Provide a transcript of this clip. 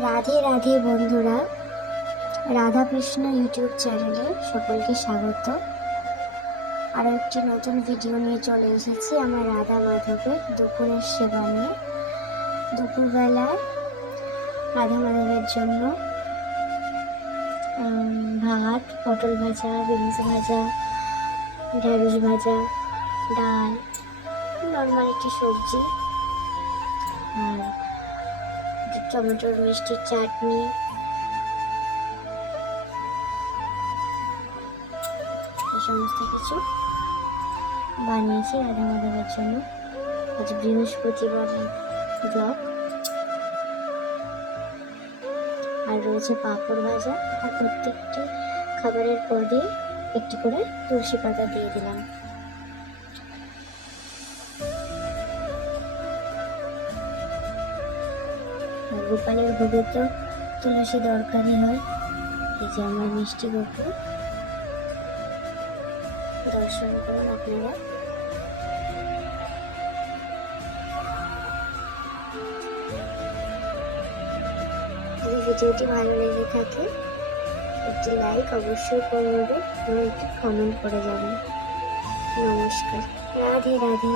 রাধে রাধে বন্ধুরা, রাধাকৃষ্ণ ইউটিউব চ্যানেলে সকলকে স্বাগত। আরও একটি নতুন ভিডিও নিয়ে চলে এসেছি আমার রাধা মাধবের দুপুরের সেবা নিয়ে। দুপুরবেলায় রাধা মাধবের জন্য ভাত, পটল ভাজা, বিনস ভাজা, ঢেঁড়স ভাজা, ডাল, নর্মাল একটি সবজি, আর টমেটোর মিষ্টির চাটনি, এই সমস্ত কিছু বানিয়েছি রাধা মাধবের জন্য। আজ বৃহস্পতিবারের ব্লগ। আর রয়েছে পাঁপড় ভাজা, আর প্রত্যেকটি খাবারের পদে একটি করে তুলসী পাতা দিয়ে দিলাম। গোপালের ভোগে তো তুলসী দরকারই হয়। এই যে আমার মিষ্টি গোপাল, দর্শন করুন আপনারা। যদি ভিডিওটি ভালো লেগে থাকে একটি লাইক অবশ্যই করবেন এবং একটি কমেন্ট করে যাবেন। নমস্কার, রাধে রাধে।